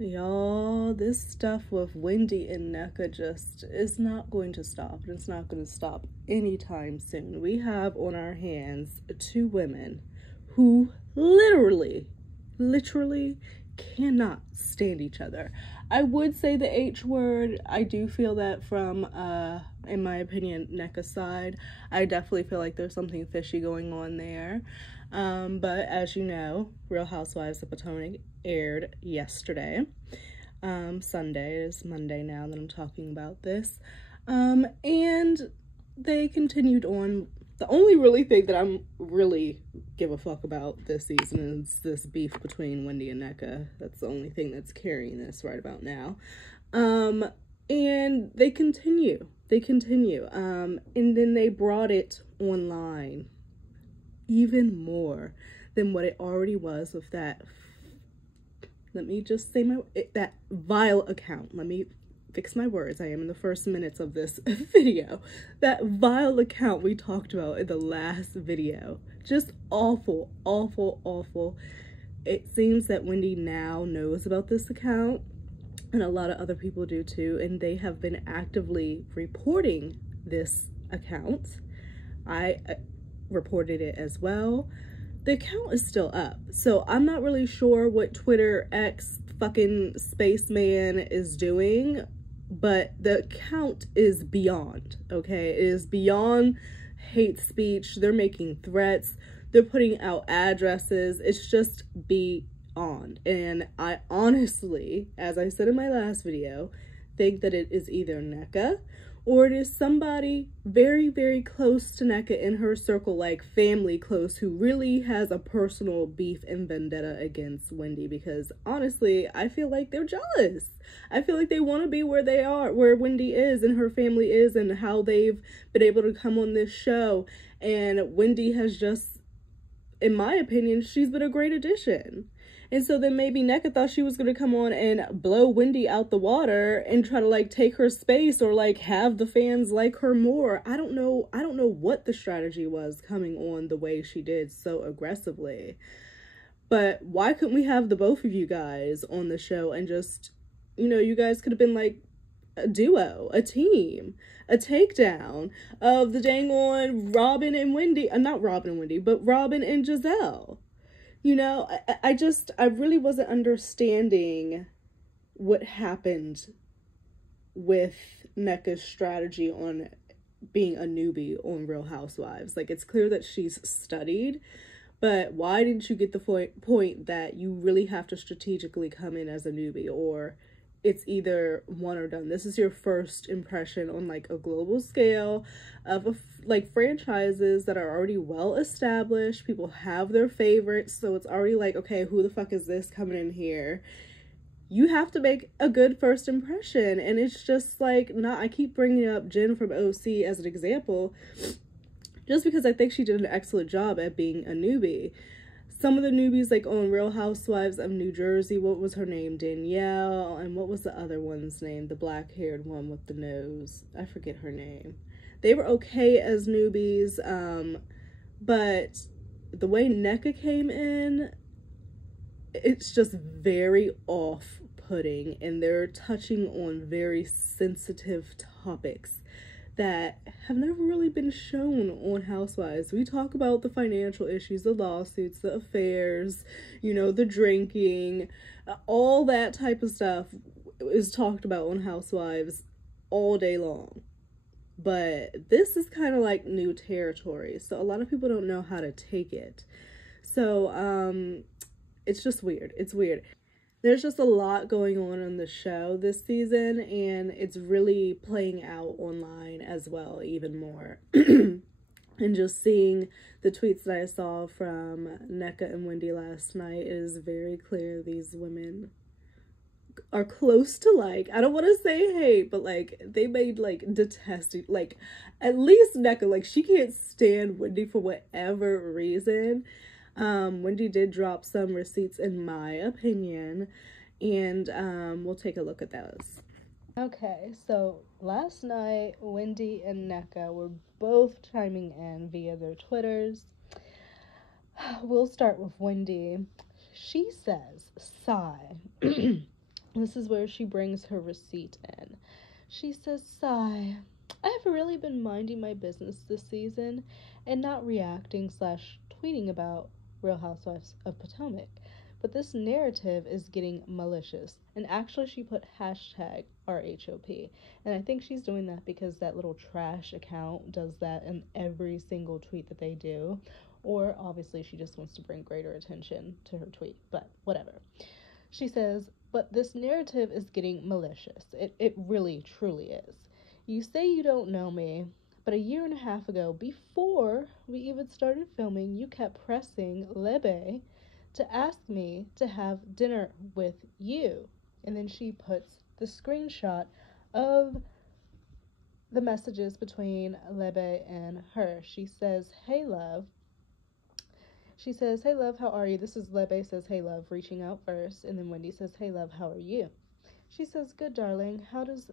Y'all, this stuff with Wendy and Nneka just is not going to stop. It's not going to stop anytime soon. We have on our hands two women who literally cannot stand each other. I would say the H word. I do feel that from, in my opinion, Nneka's side. I definitely feel like there's something fishy going on there. But as you know, Real Housewives of Potomac aired yesterday. Sunday. It is Monday now that I'm talking about this. And they continued on. The only really thing that I'm really give a fuck about this season is this beef between Wendy and Nneka. That's the only thing that's carrying this right about now. And they continue. And then they brought it online even more than what it already was with that. Let me just say that vile account. Let me fix my words. I am in the first minutes of this video. That vile account we talked about in the last video. Just awful. It seems that Wendy now knows about this account, and a lot of other people do too, and they have been actively reporting this account. I reported it as well. The account is still up, so I'm not really sure what Twitter X fucking spaceman is doing, but the account is beyond, okay? It is beyond hate speech. They're making threats. They're putting out addresses. It's just beyond. And I honestly, as I said in my last video, think that it is either Nneka or it is somebody very close to Nneka in her circle, like family close, who really has a personal beef and vendetta against Wendy, because honestly, I feel like they're jealous. I feel like they want to be where they are, where Wendy is and her family is, and how they've been able to come on this show. And Wendy has just, in my opinion, she's been a great addition. And so then maybe Nneka thought she was going to come on and blow Wendy out the water and try to like take her space, or like have the fans like her more. I don't know what the strategy was coming on the way she did so aggressively. But why couldn't we have the both of you guys on the show and just, you know, you guys could have been like a duo, a team, a takedown of the dang on Robin and Wendy, not Robin and Wendy, but Robin and Giselle. You know, I really wasn't understanding what happened with Nneka's strategy on being a newbie on Real Housewives. Like, it's clear that she's studied, but why didn't you get the point that you really have to strategically come in as a newbie, or it's either one or done? This is your first impression on like a global scale of like franchises that are already well established. People have their favorites, so it's already like, okay, who the fuck is this coming in here? You have to make a good first impression, and it's just like, I keep bringing up Jen from OC as an example just because I think she did an excellent job at being a newbie. Some of the newbies, like on Real Housewives of New Jersey, what was her name? Danielle, and what was the other one's name? The black-haired one with the nose. I forget her name. They were okay as newbies, but the way Nneka came in, it's just very off-putting, and they're touching on very sensitive topics that have never really been shown on Housewives. We talk about the financial issues, the lawsuits, the affairs, you know, the drinking, all that type of stuff is talked about on Housewives all day long. But this is kind of like new territory, so a lot of people don't know how to take it. So it's just weird. It's weird. There's just a lot going on the show this season, and it's really playing out online as well, even more. And just seeing the tweets that I saw from Nneka and Wendy last night, it is very clear these women are close to, like, I don't want to say hate, but like they made like detesting, like at least Nneka, like she can't stand Wendy for whatever reason. Wendy did drop some receipts in my opinion, and we'll take a look at those. Okay, so last night Wendy and Nneka were both chiming in via their Twitters. We'll start with Wendy. She says, sigh. This is where she brings her receipt in. She says, "Sigh, I have really been minding my business this season and not reacting slash tweeting about Real Housewives of Potomac. But this narrative is getting malicious." And actually, she put hashtag RHOP. And I think she's doing that because that little trash account does that in every single tweet that they do. Or obviously, she just wants to bring greater attention to her tweet. But whatever. She says, "But this narrative is getting malicious. It really, truly is. You say you don't know me, but a year and a half ago, before we even started filming, you kept pressing Lebe to ask me to have dinner with you." And then she puts the screenshot of the messages between Lebe and her. She says, "Hey, love." She says, "Hey, love, how are you?" This is Lebe says, "Hey, love," reaching out first. And then Wendy says, "Hey, love, how are you?" She says, "Good, darling. How does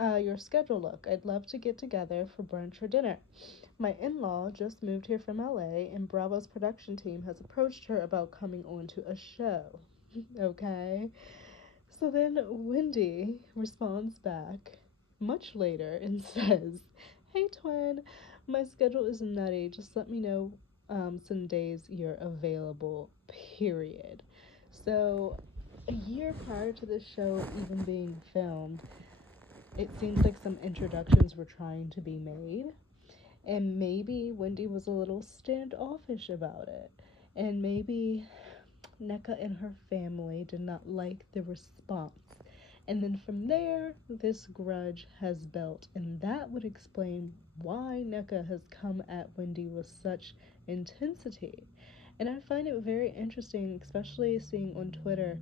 your schedule look? I'd love to get together for brunch or dinner. My in-law just moved here from LA, and Bravo's production team has approached her about coming on to a show." Okay. So then Wendy responds back much later and says, "Hey, twin, my schedule is nutty. Just let me know some days you're available, period." So a year prior to this show even being filmed, it seems like some introductions were trying to be made. And maybe Wendy was a little standoffish about it. And maybe Nneka and her family did not like the response. And then from there, this grudge has built. And that would explain why Nneka has come at Wendy with such intensity. And I find it very interesting, especially seeing on Twitter,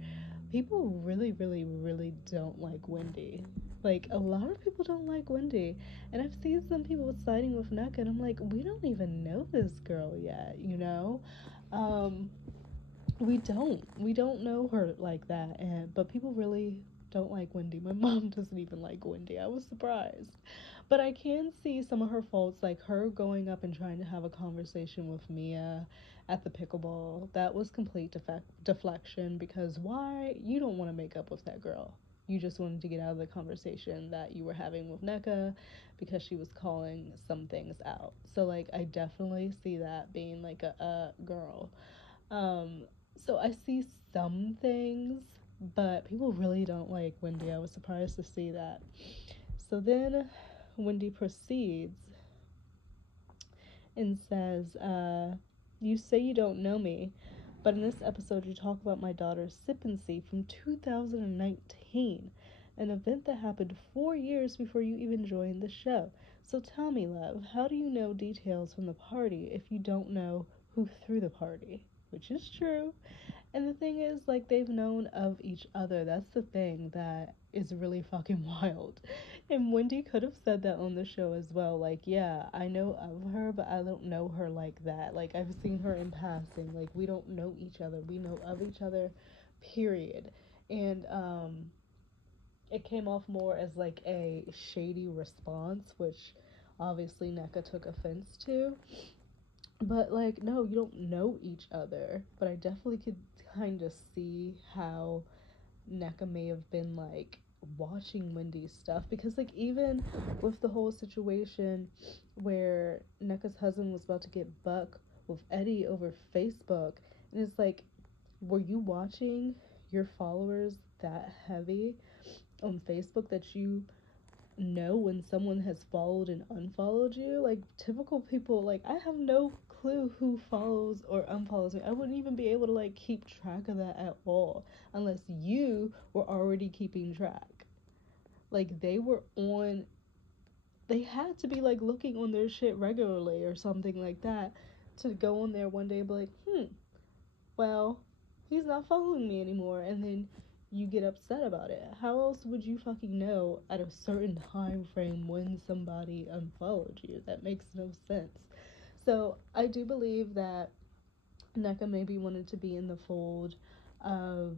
people really, really, really don't like Wendy. Like, a lot of people don't like Wendy. And I've seen some people siding with Nneka, and I'm like, we don't even know this girl yet, you know? We don't know her like that, but people really don't like Wendy. My mom doesn't even like Wendy. I was surprised. But I can see some of her faults, like her going up and trying to have a conversation with Mia at the pickleball. That was complete deflection, because why? You don't want to make up with that girl. You just wanted to get out of the conversation that you were having with Nneka because she was calling some things out. So, like, I definitely see that being like a girl. Um, so I see some things, but people really don't like Wendy. I was surprised to see that. So then Wendy proceeds and says, "You say you don't know me, but in this episode you talk about my daughter's sippancy from 2019, an event that happened 4 years before you even joined the show. So tell me, love, how do you know details from the party if you don't know who threw the party?" Which is true. And the thing is, like, they've known of each other. That's the thing that is really fucking wild. And Wendy could have said that on the show as well. Like, yeah, I know of her, but I don't know her like that. Like, I've seen her in passing. Like, we don't know each other. We know of each other, period. And, it came off more as, like, a shady response, which obviously Nneka took offense to. But, like, no, you don't know each other. But I definitely could kind of see how Nneka may have been, like, watching Wendy's stuff. Because, like, even with the whole situation where Nneka's husband was about to get buck with Eddie over Facebook, and it's like, were you watching your followers that heavy on Facebook that you know when someone has followed and unfollowed you? Like, typical people, like, I have no clue who follows or unfollows me. I wouldn't even be able to, like, keep track of that at all unless you were already keeping track. Like, they had to be, like, looking on their shit regularly or something like that to go on there one day and be like, well, he's not following me anymore, and then you get upset about it. How else would you fucking know at a certain time frame when somebody unfollowed you? That makes no sense. So I do believe that Nneka maybe wanted to be in the fold of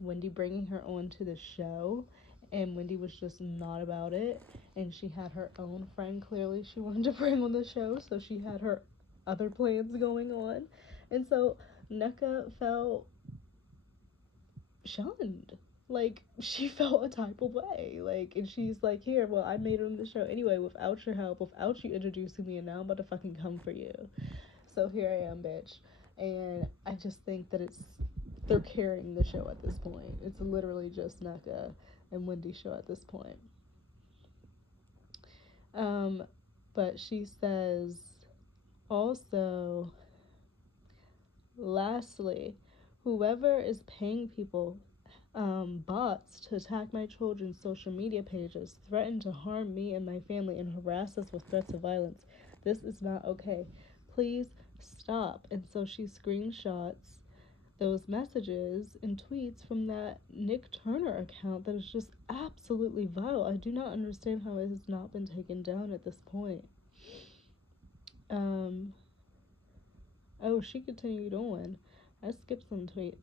Wendy bringing her on to the show, and Wendy was just not about it, and she had her own friend clearly she wanted to bring on the show, so she had her other plans going on, and so Nneka felt shunned. like, she felt a type of way. Like, and she's like, here, well, I made it on the show anyway without your help, without you introducing me, and now I'm about to fucking come for you. So here I am, bitch. And I just think that they're carrying the show at this point. It's literally just Nneka and Wendy's show at this point. But she says, also, lastly, whoever is paying people bots to attack my children's social media pages, threaten to harm me and my family, and harass us with threats of violence. This is not okay. Please stop. And so she screenshots those messages and tweets from that Nick Turner account that is just absolutely vile. I do not understand how it has not been taken down at this point. Oh, she continued on. I skipped some tweets.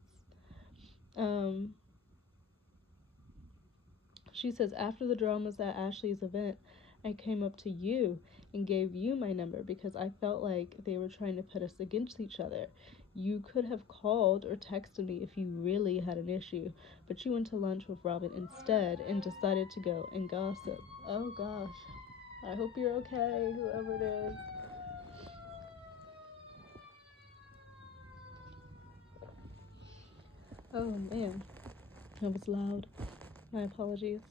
She says, after the dramas at Ashley's event, I came up to you and gave you my number because I felt like they were trying to put us against each other. You could have called or texted me if you really had an issue, but you went to lunch with Robin instead and decided to go and gossip. Oh gosh. I hope you're okay, whoever it is. Oh man, that was loud. My apologies.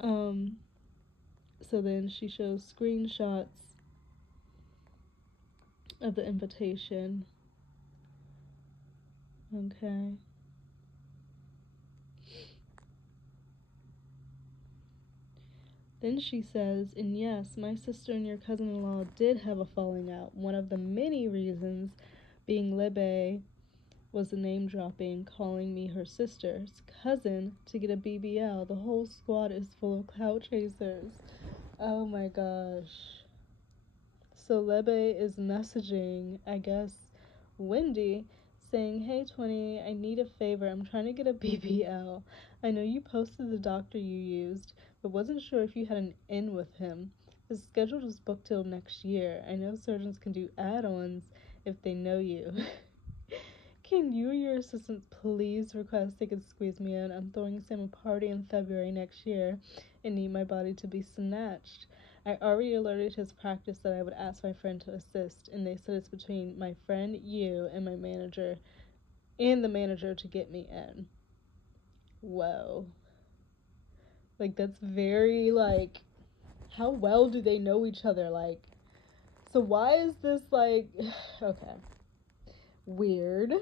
So then she shows screenshots of the invitation. Okay. Then she says, and yes, my sister and your cousin-in-law did have a falling out. One of the many reasons being Libby was the name dropping, calling me her sister's cousin to get a BBL. The whole squad is full of clout chasers. Oh my gosh. So Libby is messaging, I guess, Wendy, saying, hey 20, I need a favor. I'm trying to get a BBL. I know you posted the doctor you used, but wasn't sure if you had an in with him. His schedule is booked till next year. I know surgeons can do add-ons if they know you. Can you or your assistant please request they could squeeze me in? I'm throwing Sam a party in February next year and need my body to be snatched. I already alerted his practice that I would ask my friend to assist, and they said it's between my friend, you, and my manager, and the manager to get me in. Whoa. Like, that's very, like, how well do they know each other? Like, so why is this, like, okay. Weird.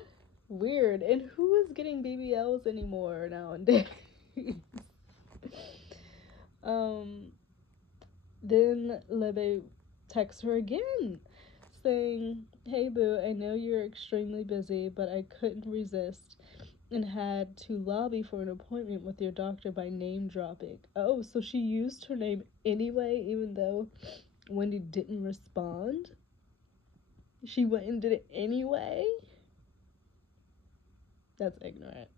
And who is getting BBLs anymore nowadays? Then Libby texts her again, saying, hey boo, I know you're extremely busy, but I couldn't resist and had to lobby for an appointment with your doctor by name dropping. Oh, so she used her name anyway, even though Wendy didn't respond? She went and did it anyway? That's ignorant.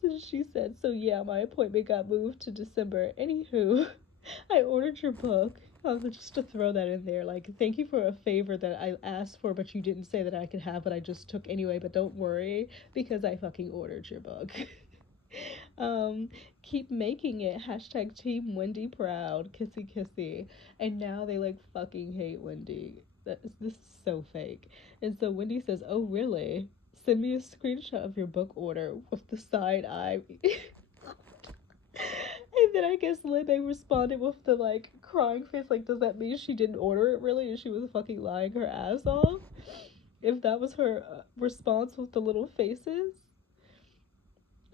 So she said, so yeah, my appointment got moved to December. Anywho, I ordered your book. Just to throw that in there, like, thank you for a favor that I asked for, but you didn't say that I could have, but I just took anyway, but don't worry, because I fucking ordered your book. Keep making it. Hashtag Team Wendy proud. Kissy kissy. And now they, like, fucking hate Wendy. This is so fake. And so Wendy says, oh, really? Send me a screenshot of your book order with the side eye. And then I guess Libby responded with the, like, crying face, like, does that mean she didn't order it really and she was fucking lying her ass off? If that was her response with the little faces?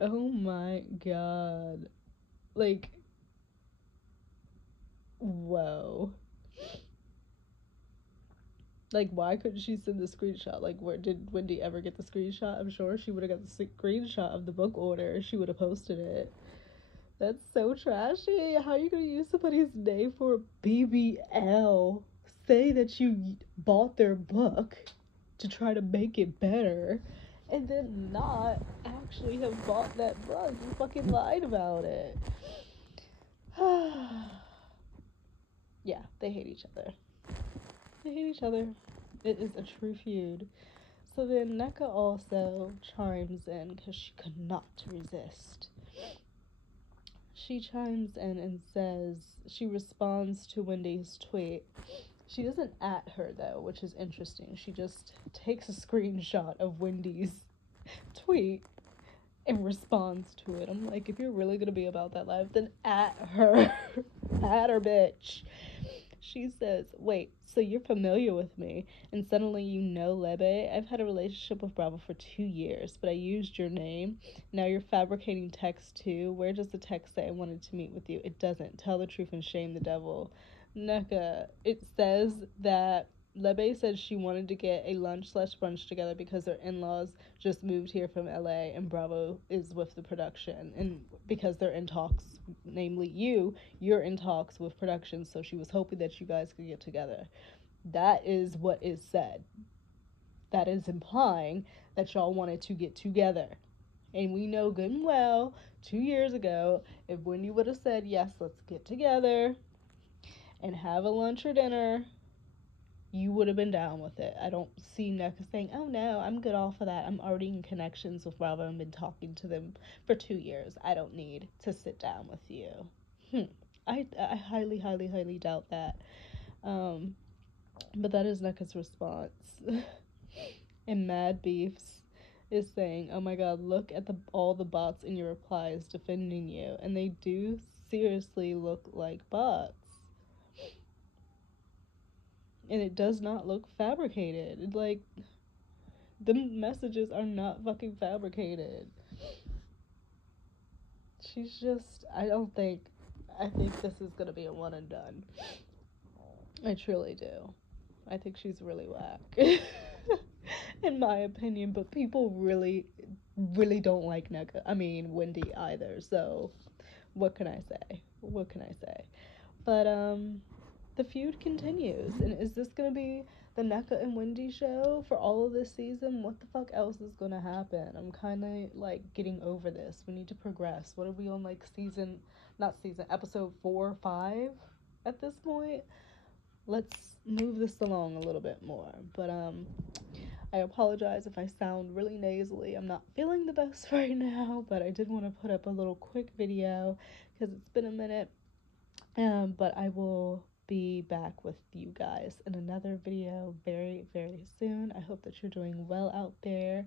Oh my god. Like, whoa. Like, why couldn't she send the screenshot? Like, where did Wendy ever get the screenshot? I'm sure she would have got the screenshot of the book order. She would have posted it. That's so trashy. How are you going to use somebody's name for a BBL? Say that you bought their book to try to make it better, and then not actually have bought that book. You fucking lied about it. Yeah, they hate each other. They hate each other. It is a true feud. So then Nneka also chimes in because she could not resist. She chimes in and says, she responds to Wendy's tweet. She doesn't at her though, which is interesting. She just takes a screenshot of Wendy's tweet and responds to it. I'm like, if you're really gonna be about that life, then at her. At her, bitch. She says, wait, so you're familiar with me, and suddenly you know Lebe? I've had a relationship with Bravo for 2 years, but I used your name. Now you're fabricating text too. Where does the text say I wanted to meet with you? It doesn't. Tell the truth and shame the devil. Nneka, it says that Lebe said she wanted to get a lunch/brunch together because her in-laws just moved here from LA and Bravo is with the production, and because they're in talks, namely you're in talks with production, so she was hoping that you guys could get together. That is what is said. That is implying that y'all wanted to get together. And we know good and well, 2 years ago, if Wendy would have said, yes, let's get together and have a lunch or dinner, you would have been down with it. I don't see Nneka saying, oh no, I'm good off of that. I'm already in connections with Bravo and been talking to them for 2 years. I don't need to sit down with you. I highly, highly, highly doubt that. But that is Nneka's response. And Mad Beefs is saying, oh my god, look at all the bots in your replies defending you. And they do seriously look like bots. And it does not look fabricated. Like, the messages are not fucking fabricated. She's just, I think this is gonna be a one and done. I truly do. I think she's really whack. In my opinion, but people really, really don't like Nneka. I mean, Wendy either, so what can I say? But, the feud continues, and is this gonna be the Nneka and Wendy show for all of this season? What the fuck else is gonna happen? I'm kind of like getting over this. We need to progress. What are we on, like episode 4 or 5 at this point? Let's move this along a little bit more. But I apologize if I sound really nasally. I'm not feeling the best right now, but I did want to put up a little quick video because it's been a minute. But I will be back with you guys in another video very, very soon. I hope that you're doing well out there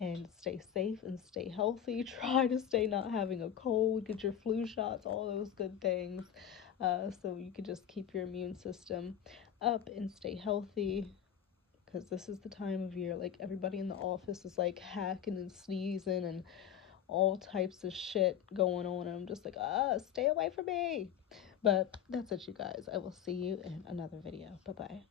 and stay safe and stay healthy. Try to stay not having a cold, get your flu shots, all those good things, so you can just keep your immune system up and stay healthy, because this is the time of year, like, everybody in the office is like hacking and sneezing and all types of shit going on, and I'm just like, stay away from me. But that's it, you guys. I will see you in another video. Bye bye.